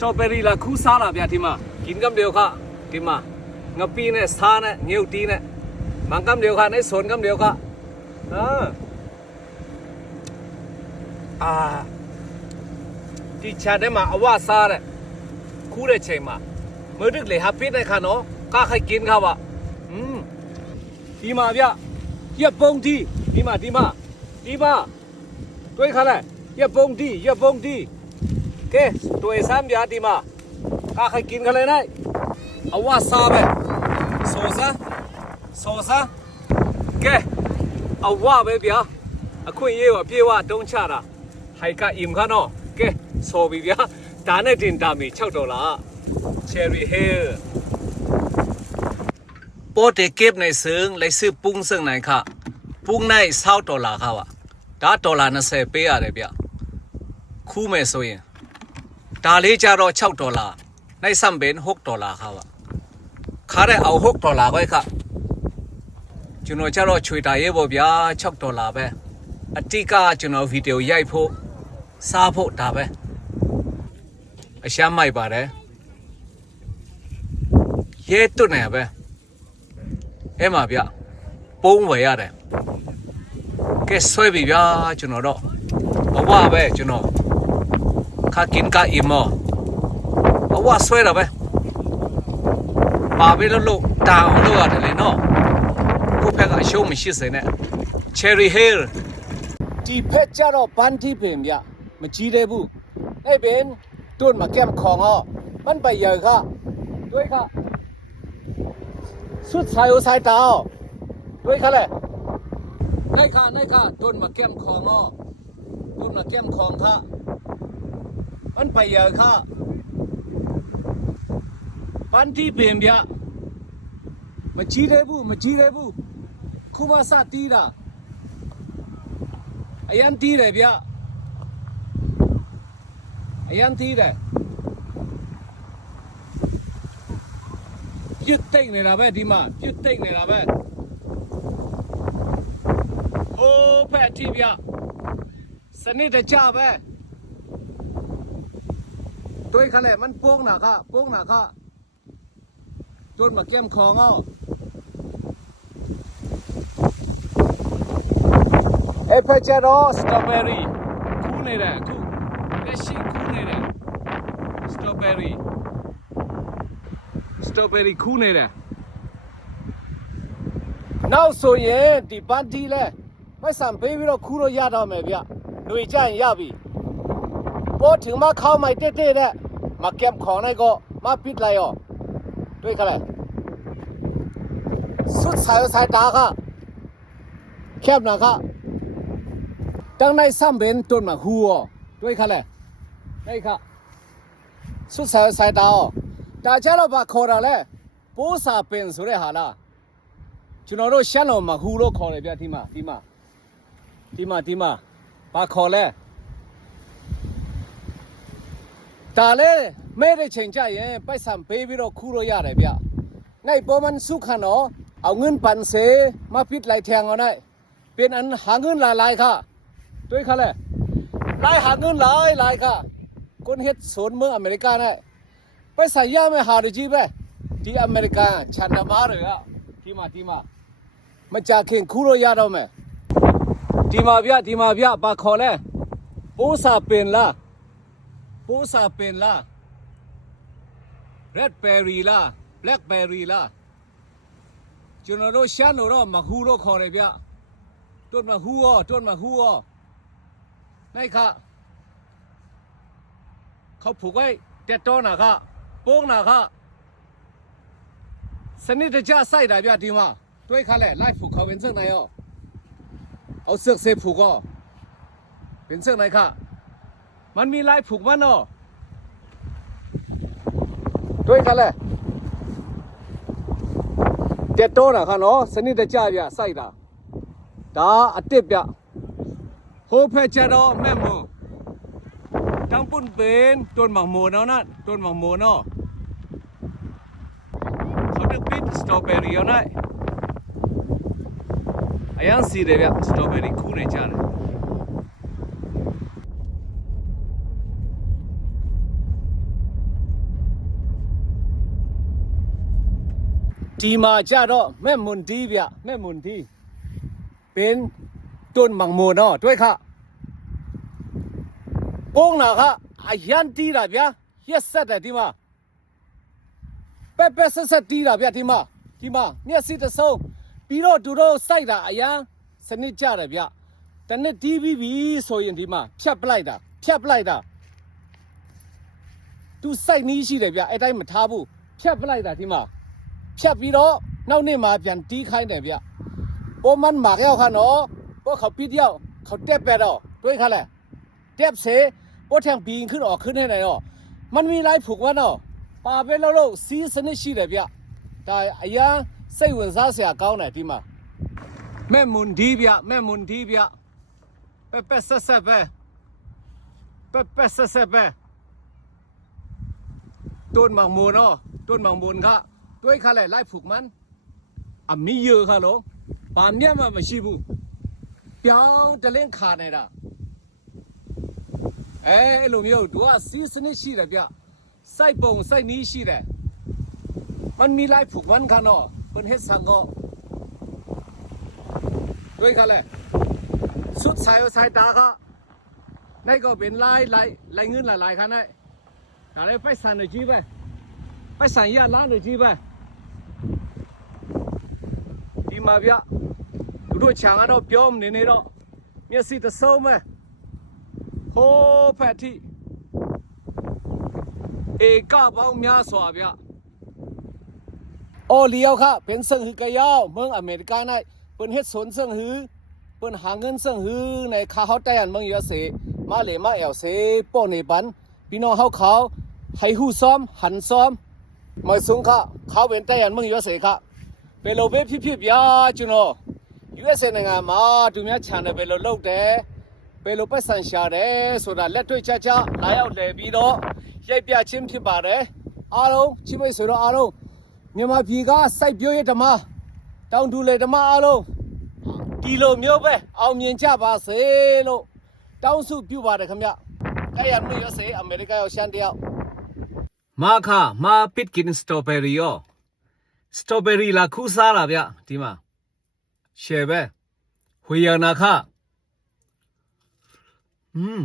တော်ဘယ်ရီလာခူးစားလာဗျာဒီမှာกินกับเดียวค่ะဒီမှာငပီးနဲ့စားနဲ့ငြုတ်တီးနဲ့မန်ကမ်เดียวค่ะနဲ့ဆွန်ကမ်เดียวค่ะအာအာဒီချာတဲ့မှာအဝစားတဲ့ခူးတဲ့ချိန်မှာမดึกလေဟာပိတဲ့ခါနော်ကခိုက်กินခါပါอืมဒီမှာဗျရက်ပုံတီဒီမှာဒီမှာဒီမှာတွေ့ခါလဲရက်ပုံတီရက်ပုံတီ ကဲတွေ့ဆမ်းပြာဒီမှာကခိုင်กินခလဲနိုင်အဝါစားပဲစောစားစောစားကဲအဝါပဲဗျာအခွင့်ရေးပါပြေဝတုံးချတာဟိုက်ကအင်ခါနော်ကဲစောပြီဗျာဒါနဲ့တင်တာမီ6ဒေါ်လာ Cherry Hill ပေါ်တေကပ်နိုင်စင်းလိုက်စပုန်းစင်းနိုင်ခပုန်းနိုင်6ဒေါ်လာခါပါဒါဒေါ်လာ20ပေးရတယ်ဗျာခူးမယ်ဆိုရင် ဒါလေးကြတော့6ဒေါ်လာနိုင်ဆမ်ဘင်6ဒေါ်လာခါပါခါတဲ့အောင်6ဒေါ်လာပဲခကျွန်တော်ကြတော့ချွေတာရေးပေါ့ဗျာ6ဒေါ်လာပဲအတိကကျွန်တော်ဗီဒီယိုရိုက်ဖို့စားဖို့ဒါပဲအရှားမိုက်ပါတယ်ရဲတွတ်နေပဲအဲ့မှာဗျပုံးဝယ်ရတယ်ကဲဆွဲပြီဗျာကျွန်တော်တော့အဝပဲကျွန်တော် ခါကင်ကအီမောအဝဆွဲတော့ပဲပါပဲလို့လို့တောင်းလို့ရတယ်လေနော်ကိုဖက်ကအရှုံးမရှိစေနဲ့ Cherry Hill ဒီဖက်ကြတော့ဘန်တီပင်ဗျမကြီးသေးဘူးအဲ့ပင်တွန်းမကဲမခေါငောมันไปเยอะค่ะด้วยค่ะสุดสายโอสายดาวด้วยค่ะแหละไ ด้ค่ะได้ค่ะต้นมาแก้มของอ้อต้นมาแก้มของค่ะ มันไปเยอะค่ะปันที่เปลี่ยนเบียมาจีได้บุมาจีได้บุคูมาซาตีละอายันตีเลยเบียอายันตีเลยပြစ်တိတ်နေတာပဲဒီမှာပြစ်တိတ်နေတာပဲဟိုးဖက်အထိဗျစနစ်တကျပဲ ตัวขะแหละมันโป้งหนาค่ะโป้งหนาค่ะจนมาแก้มคองเอาเอเพเจโรสตรอเบอรี่คู่နေတယ်အခုလက်ရှိคู่နေတယ်စတรอเบอรี่စတรอเบอรี่คู่နေတယ်နောက်ဆိုရင်ဒီပန်တီလဲပိုက်ဆံပေးပြီးတော့ခူးလို့ရတော့မယ်ဗျຫນွေကြရင်ရပြီ พอถึงมาเข้าไม่เต้ๆเนี่ยมาเก็บของนั่นก็มาปิดอะไรอ่ะด้วยกันเลยสุดสายสายตาค่ะแคบหนะครับตั้งในซ้ำเป็นต้นมาหัวด้วยกันเลยได้ค่ะสุดสายสายตาอ่ะแต่เจ้าเราบาคอร์เลยปูสาเป็นสุดเลยฮะล่ะကျွန်တော်တို့ရှမ်းတော်မှာဟူလို့ခေါ်တယ်ဗျဒီမှာဒီမှာဒီမှာဒီမှာဘာခေါ်လဲ ဒါလည်းမဲ့တဲ့ချိန်ကြရင်ပိုက်ဆံပေးပြီးတော့ခူးလို့ရတယ်ဗျနိုင်ပေါ်มันสุขันเนาะเอาเงินปันเสมาปิดไหลแทงเอาได้เป็นอันหาเงินหลายๆค่ะด้วยค่ะแหละไล่หาเงินหลายหลายค่ะคนเฮ็ดสวนเมืองอเมริกาน่ะไปใส่ย่าไม่หาดิจีไปที่อเมริกาชันดามาเลยอ่ะที่มาที่มามาจากเข่งคูโรยาတော့မယ်ဒီမှာဗျဒီမှာဗျဘာခေါ်လဲပိုးစာပင်လား ပိုးစာပင်လား red berry လား black berry လားကျွန်တော်တို့ရှမ်းလို့တော့မဟူလို့ခေါ်တယ်ဗျတွတ်မဟူရောတွတ်မဟူရောနိုင်ခเขาผูกไว้တက်တော့နာခပိုးနာခสนิทจะใส่ได้ဗျဒီမှာတွေးခါလဲလိုက်ผูกเขาเป็นเสื้อไหนอ่ะเอาเสื้อเซผูกก็เป็นเสื้อไหนค่ะ มันมีลายผูกมันเนาะด้วยกันเลยเด็ดโตนะค่ะเนาะสนิทจะจ่ายใส่ละဒါအတစ်ပြဟိုဖက်ချက်တော့မဲ့မတောင်ပွန်ပင်တွန်မမိုနော်နာတွန်မမိုနော်เขาดึกปิดสตรอเบอรี่เอาหน่อยအရန်စီတယ်ဗျစတรอเบอรี่ခူးနေကြတယ် ဒီမှာကြတော့မဲ့မွန်တီးဗျမဲ့မွန်တီးပင်တွန်းမောင်မိုနော်တွေ့ခကုန်းနာကအရန်တီးတာဗျာရက်ဆက်တယ်ဒီမှာပက်ပက်ဆက်ဆက်တီးတာဗျာဒီမှာဒီမှာမျက်စိတဆုံးပြီးတော့သူတို့စိုက်တာအရန်စနစ်ကြတယ်ဗျာတနစ်တီးပြီးပြီဆိုရင်ဒီမှာဖြတ်ပလိုက်တာဖြတ်ပလိုက်တာသူစိုက်နီးရှိတယ်ဗျာအဲ့တိုင်းမထားဘူးဖြတ်ပလိုက်တာဒီမှာ ဖြတ်ပြီးတော့နောက်နေ့မှာပြန်တီးခိုင်းတယ်ဗျပုံမှန်หมากရောက်ခါနော်พวกเขาปิดရောက်เขาเต็บไปတော့ด้วยค่ะแหละเต็บเสพวกแทงปีนขึ้นออกขึ้นให้ไหนเนาะมันมีลายผูกไว้เนาะป่าไปแล้วแล้วစီးစနစ်ရှိတယ်ဗျဒါအရန်စိတ်ဝင်စားစရာကောင်းတယ်ဒီမှာแม่มุนดีဗျแม่มุนดีဗျပက်ပက်ဆက်ဆက်ပဲပက်ပက်ဆက်ဆက်ပဲต้นหมากมูลเนาะต้นหมากมูลค่ะ ด้ วยค่ะแหละไล่ผูกมันอ่ะมีเยอะค่ะหลงป่านเนี้ยมันไม่ရှိဘူးပြောင်းတလင်းခါနေတာအဲအဲ့လိုမျိုးသူကစီးစနစ်ရှိတယ်ဗျစိုက်ပုံစိုက်နီးရှိတယ်มันมีไล่ผูกมันค่ะเนาะเพิ่นเฮ็ดสังก็ด้วยค่ะแหละสุดสายสายตาค่ะนี่ก็เป็นลายลายลายเงินหลายๆค่ะนี่อะไรไปสั่นหน่อยจีไป ไปสั่งยาล้านหน่อยจีไปဒီမှာဗျသူတို့ခြံကတော့ပြောမနေနေတော့မျက်စိတစ်စုံပဲဟိုးဖက်ထိเอกပေါင်းများစွာဗျโอเลียวค่ะเป็นเซิงฮือกะยาวเมืองอเมริกาในเปิ้นเฮ็ดสวนเซิงฮือเปิ้นหาเงินเซิงฮือในคาเฮาไต้อันเมืองยอเสมาเลมาแอลเสป้อในบันพี่น้องเฮาเขาให้ฮู้ซ้อมหันซ้อม မဆုံးခခါဝင်တက်ရမငရွေးစေခဘယ်လိုပဲဖြစ်ဖြစ်ဗျာကျွန်တော် USA နိုင်ငံမှာသူများခြံတယ်ဘယ်လိုလုပ်တယ်ဘယ်လိုပတ်စံရှာတယ်ဆိုတာလက်တွေ့ချာချာလာရောက်လည်ပြီးတော့ရိုက်ပြချင်းဖြစ်ပါတယ်အားလုံးချိမိတ်ဆိုတော့အားလုံးမြန်မာပြည်ကစိုက်ပျိုးရေးဓမ္မတောင်တူလေဓမ္မအားလုံးဒီလိုမျိုးပဲအောင်မြင်ကြပါစေလို့တောင်းစုပြုပါတယ်ခင်ဗျတက်ရမရွေးစေအမေရိကရောက်ရှမ်းတယောက် မာခမာပစ်ကင်စတော်ဘယ်ရီယောစတော်ဘယ်ရီလာခူးစားလာဗျဒီမှာရှယ်ပဲဝေယနာခอืม